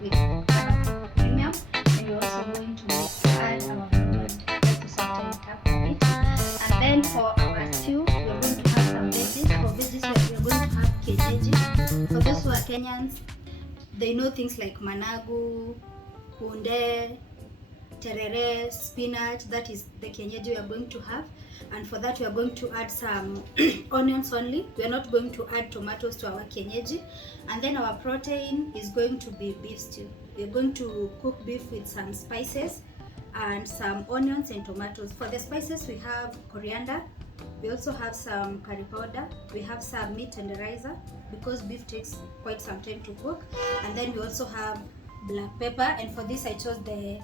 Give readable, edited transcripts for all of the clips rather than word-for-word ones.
with premium, and we're also going to add our food to soften it up a bit. And then for our stew, we're going to have some veggies. For veggies, we're going to have kienyeji. For those who are Kenyans, they know things like managu, kunde, terere, spinach. That is the kienyeji we are going to have. And for that we are going to add some onions only. We are not going to add tomatoes to our kienyeji. And then our protein is going to be beef stew. We are going to cook beef with some spices and some onions and tomatoes. For the spices we have coriander, we also have some curry powder, we have some meat tenderizer because beef takes quite some time to cook, and then we also have black pepper. And for this I chose the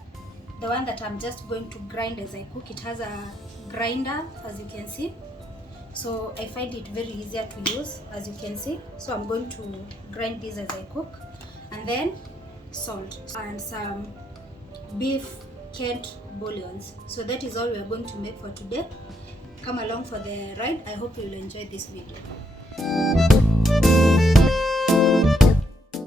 one that I'm just going to grind as I cook. It has a grinder, as you can see, so I find it very easier to use, as you can see. So I'm going to grind this as I cook. And then salt and some beef Kent bouillons. So that is all we are going to make for today. Come along for the ride. I hope you will enjoy this video.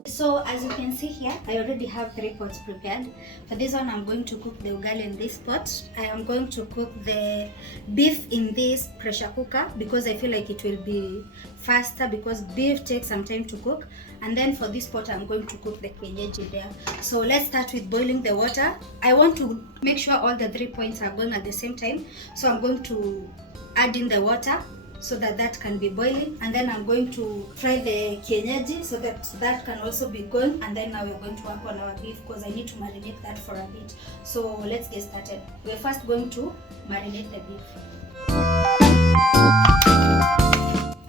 So as you can see here, I already have 3 pots prepared. For this one, I'm going to cook the ugali in this pot. I am going to cook the beef in this pressure cooker because I feel like it will be faster because beef takes some time to cook. And then for this pot, I'm going to cook the kienyeji there. So let's start with boiling the water. I want to make sure all the 3 points are going at the same time. So I'm going to add in the water so that can be boiling, and then I'm going to fry the kienyeji so that can also be going. And then now we're going to work on our beef because I need to marinate that for a bit. So let's get started. We're first going to marinate the beef.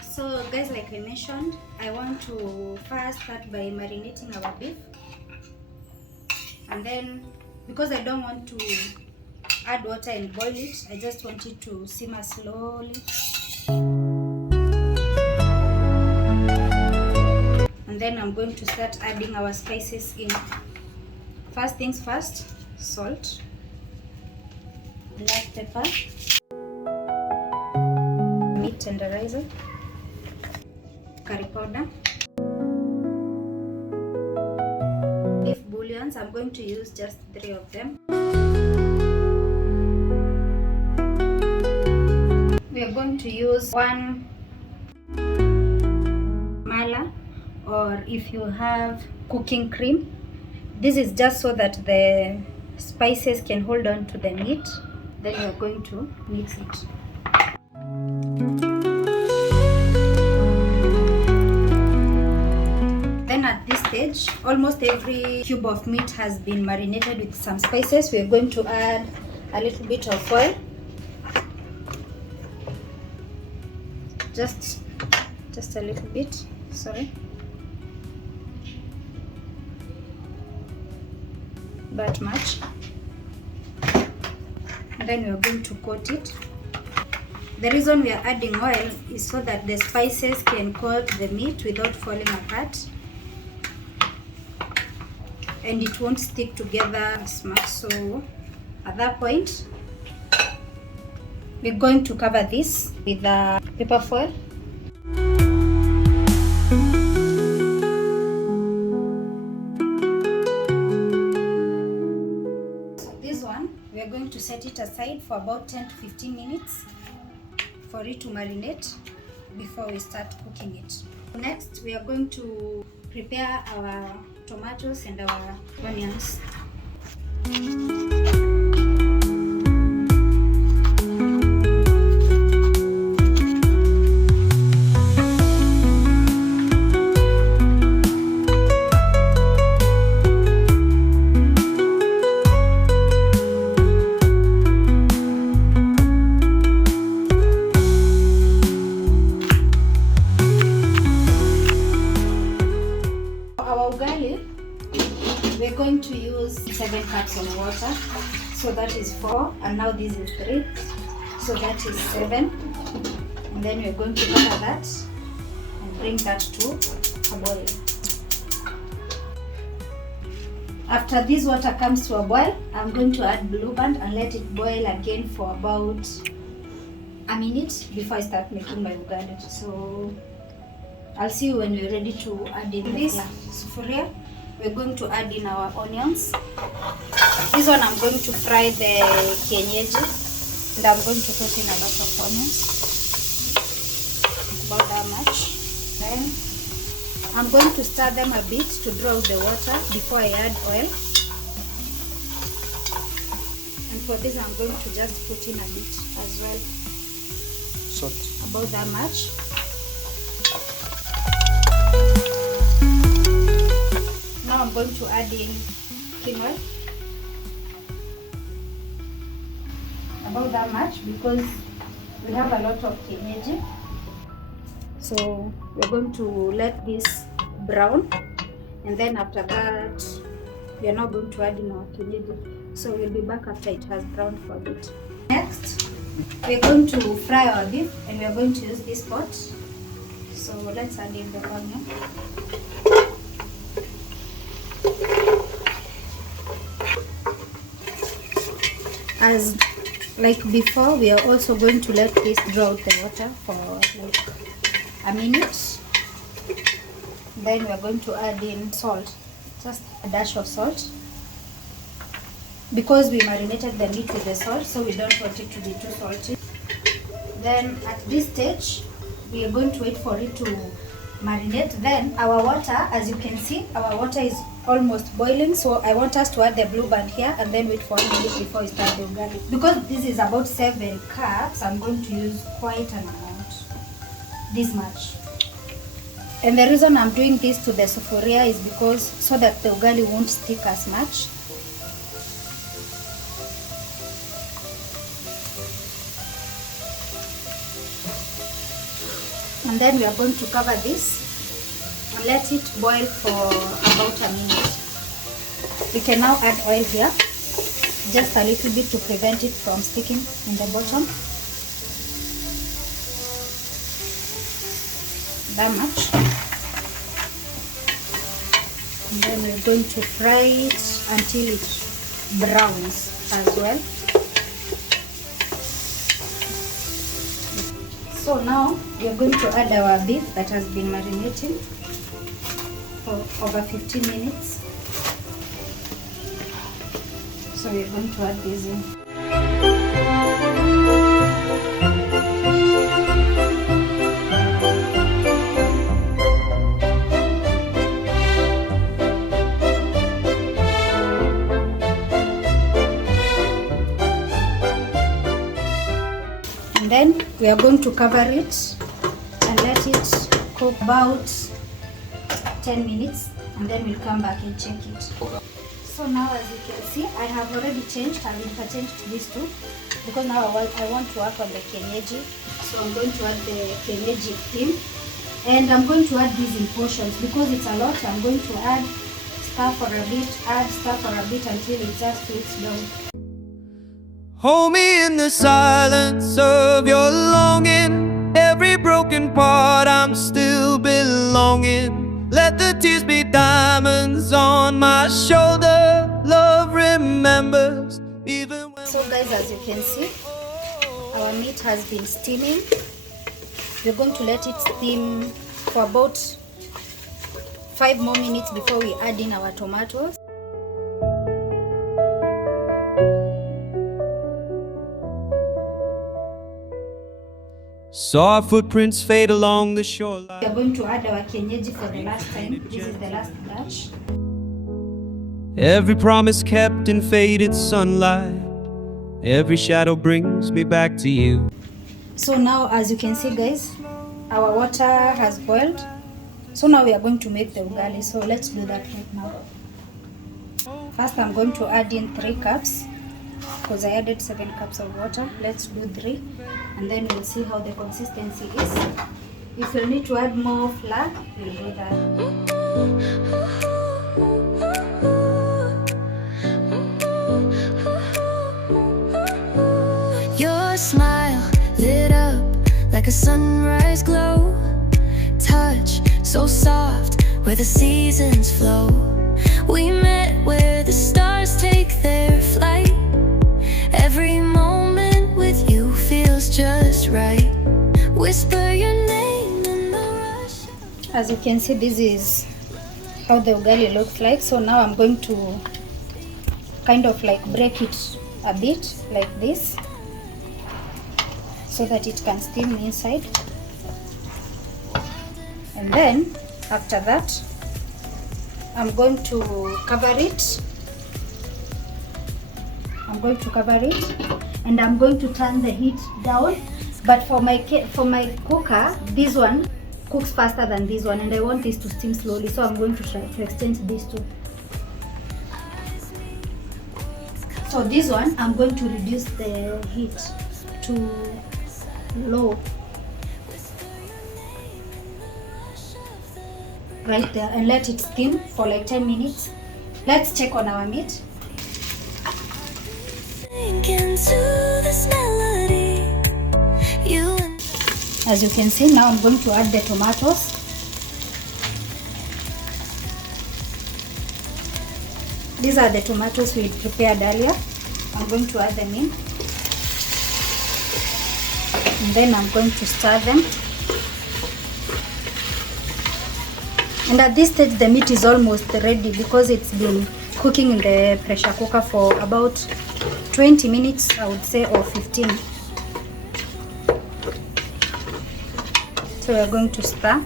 So guys, like I mentioned, I want to first start by marinating our beef, and then because I don't want to add water and boil it, I just want it to simmer slowly. And then I'm going to start adding our spices in. First things first, salt, black pepper, meat tenderizer, curry powder, beef bouillons. I'm going to use just 3 of them. We are going to use 1 mala, or if you have cooking cream. This is just so that the spices can hold on to the meat. Then we are going to mix it. Then at this stage, almost every cube of meat has been marinated with some spices. We are going to add a little bit of oil. Just a little bit, sorry. That much. And then we are going to coat it. The reason we are adding oil is so that the spices can coat the meat without falling apart, and it won't stick together as much. So at that point, we're going to cover this with a paper foil. We are going to set it aside for about 10 to 15 minutes for it to marinate before we start cooking it. Next, we are going to prepare our tomatoes and our onions. We're going to use 7 cups of water, so that is 4, and now this is 3, so that is 7. And then we're going to cover that and bring that to a boil. After this water comes to a boil, I'm going to add Blue Band and let it boil again for about a minute before I start making my ugali. So I'll see you when we're ready to add in this sufuria. we're going to add in our onions. This one I'm going to fry the kienyeji, and I'm going to put in a lot of onions, about that much. Then I'm going to stir them a bit to draw out the water before I add oil. And for this I'm going to just put in a bit as well. Salt. About that much. Now I'm going to add in quinoa. About that much because we have a lot of kienyeji. So we're going to let this brown, and then after that we are now going to add in our kienyeji. So we'll be back after it has browned for a bit. Next, we're going to fry our beef, and we are going to use this pot. So let's add in the onion. As like before, we are also going to let this draw out the water for like a minute. Then we are going to add in salt, just a dash of salt, because we marinated the meat with the salt, so we don't want it to be too salty. Then at this stage we are going to wait for it to marinate. Then our water, as you can see, our water is almost boiling, so I want us to add the blue band here and then wait for a minute before we start the ugali. Because this is about 7 cups, I'm going to use quite an amount, this much. And the reason I'm doing this to the sufuria is because so that the ugali won't stick as much. And then we are going to cover this and let it boil for about a minute. We can now add oil here, just a little bit to prevent it from sticking in the bottom. That much. And then we're going to fry it until it browns as well. So now we are going to add our beef that has been marinating for over 15 minutes. So we are going to add this in. And then we are going to cover it and let it cook about 10 minutes, and then we'll come back and check it. So now, as you can see, I have already changed. I've interchanged these two because now I want to work on the kienyeji. So I'm going to add the kienyeji in, and I'm going to add these in portions because it's a lot. I'm going to add, stir for a bit, stir for a bit until it just fits down. Hold me in the silence of your longing. Every broken part I'm still belonging. Let the tears be diamonds on my shoulder. Love remembers even when. So guys, as you can see, our meat has been steaming. We're going to let it steam for about 5 more minutes before we add in our tomatoes. Saw our footprints fade along the shoreline. We are going to add our kienyeji for the last time. This is the last batch. Every promise kept in faded sunlight. Every shadow brings me back to you. So now, as you can see guys, our water has boiled. So now we are going to make the ugali. So let's do that right now. First I'm going to add in 3 cups because I added 7 cups of water. Let's do 3 and then we'll see how the consistency is. If you need to add more flour, we'll do that. Your smile lit up like a sunrise glow. Touch so soft where the seasons flow. We met where the stars take their flight. Every moment with you feels just right. Whisper your name in the rush. As you can see, this is how the ugali looks like. So now I'm going to kind of like break it a bit like this so that it can steam inside. And then after that I'm going to cover it. And I'm going to turn the heat down. But for my cooker, this one cooks faster than this one, and I want this to steam slowly, so I'm going to try to exchange these two. So this one I'm going to reduce the heat to low right there and let it steam for like 10 minutes. Let's check on our meat. As you can see, now I'm going to add the tomatoes. These are the tomatoes we prepared earlier. I'm going to add them in. And then I'm going to stir them. And at this stage the meat is almost ready because it's been cooking in the pressure cooker for about 20 minutes, I would say, or 15. So we're going to stir.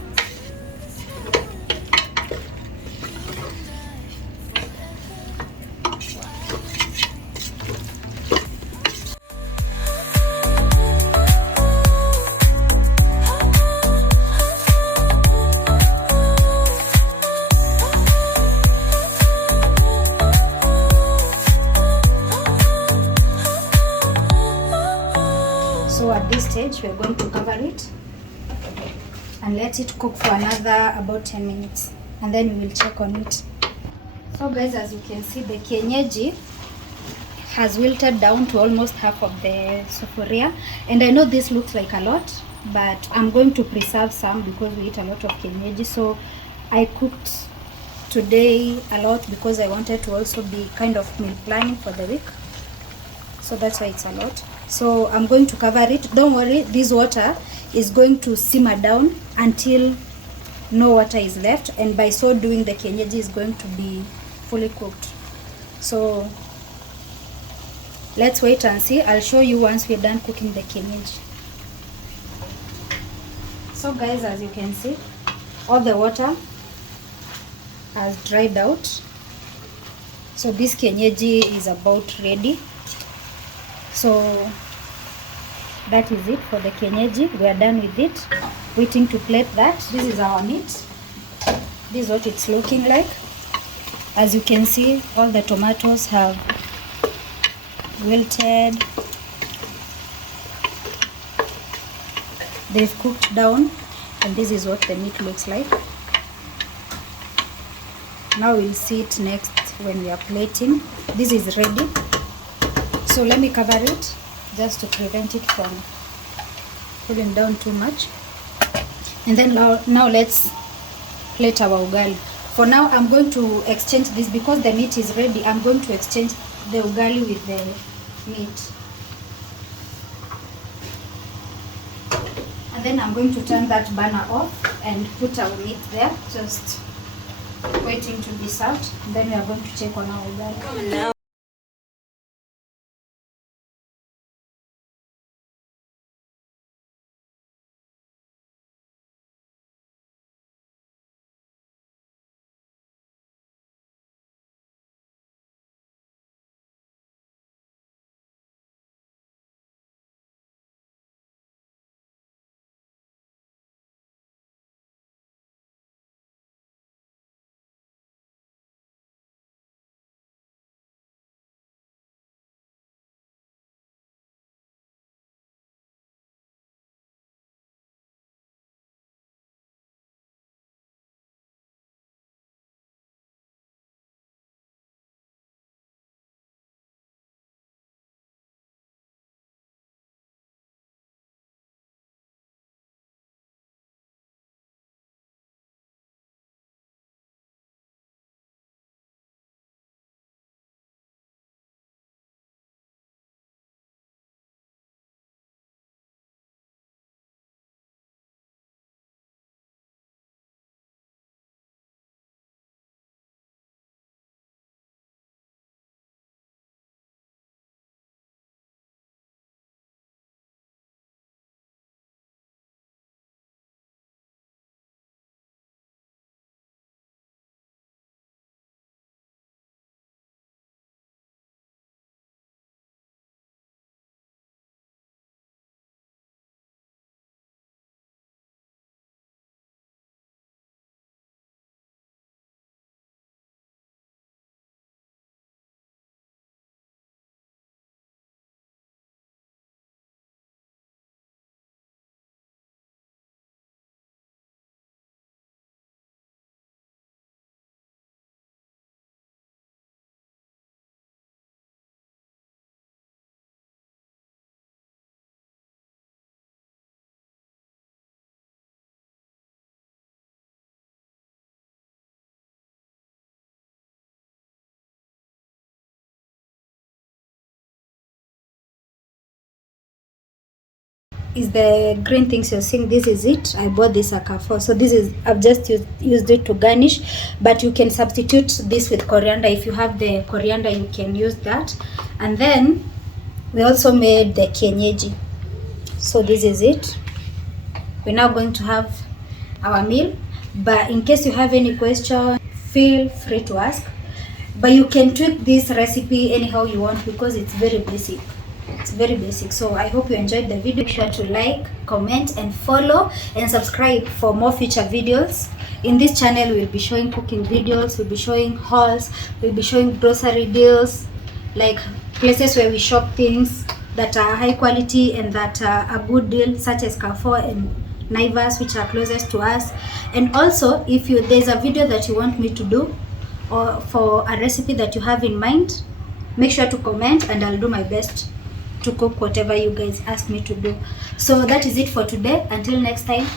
So at this stage we're going to cover it and let it cook for another about 10 minutes, and then we will check on it. So guys, as you can see, the kienyeji has wilted down to almost half of the sufuria, and I know this looks like a lot, but I'm going to preserve some because we eat a lot of kienyeji. So I cooked today a lot because I wanted to also be kind of meal planning for the week, so that's why it's a lot. So I'm going to cover it. Don't worry, this water is going to simmer down until no water is left, and by so doing the kienyeji is going to be fully cooked. So let's wait and see. I'll show you once we're done cooking the kienyeji. So guys, as you can see, all the water has dried out. So this kienyeji is about ready. So that is it for the kienyeji. We are done with it. Waiting to plate that. This is our meat. This is what it's looking like. As you can see, all the tomatoes have wilted. They've cooked down, and this is what the meat looks like. Now we'll see it next when we are plating. This is ready. So let me cover it just to prevent it from cooling down too much. And then now let's plate our ugali. For now I'm going to exchange this because the meat is ready. I'm going to exchange the ugali with the meat. And then I'm going to turn that burner off and put our meat there, just waiting to be served. Then we are going to check on our ugali. is the green things you're seeing. This is it. I bought this at Carrefour. So this is, I've just used it to garnish, but you can substitute this with coriander. If you have the coriander, you can use that. And then we also made the kienyeji. So this is it. We're now going to have our meal, but in case you have any question, feel free to ask. But you can tweak this recipe anyhow you want, because it's very basic. It's very basic. So I hope you enjoyed the video. Make sure to like, comment, and follow, and subscribe for more future videos. In this channel, we'll be showing cooking videos, we'll be showing hauls, we'll be showing grocery deals, like places where we shop things that are high quality and that are a good deal, such as Carrefour and Naivas, which are closest to us. And also, if there's a video that you want me to do, or for a recipe that you have in mind, make sure to comment, and I'll do my best to cook whatever you guys ask me to do. So that is it for today. Until next time,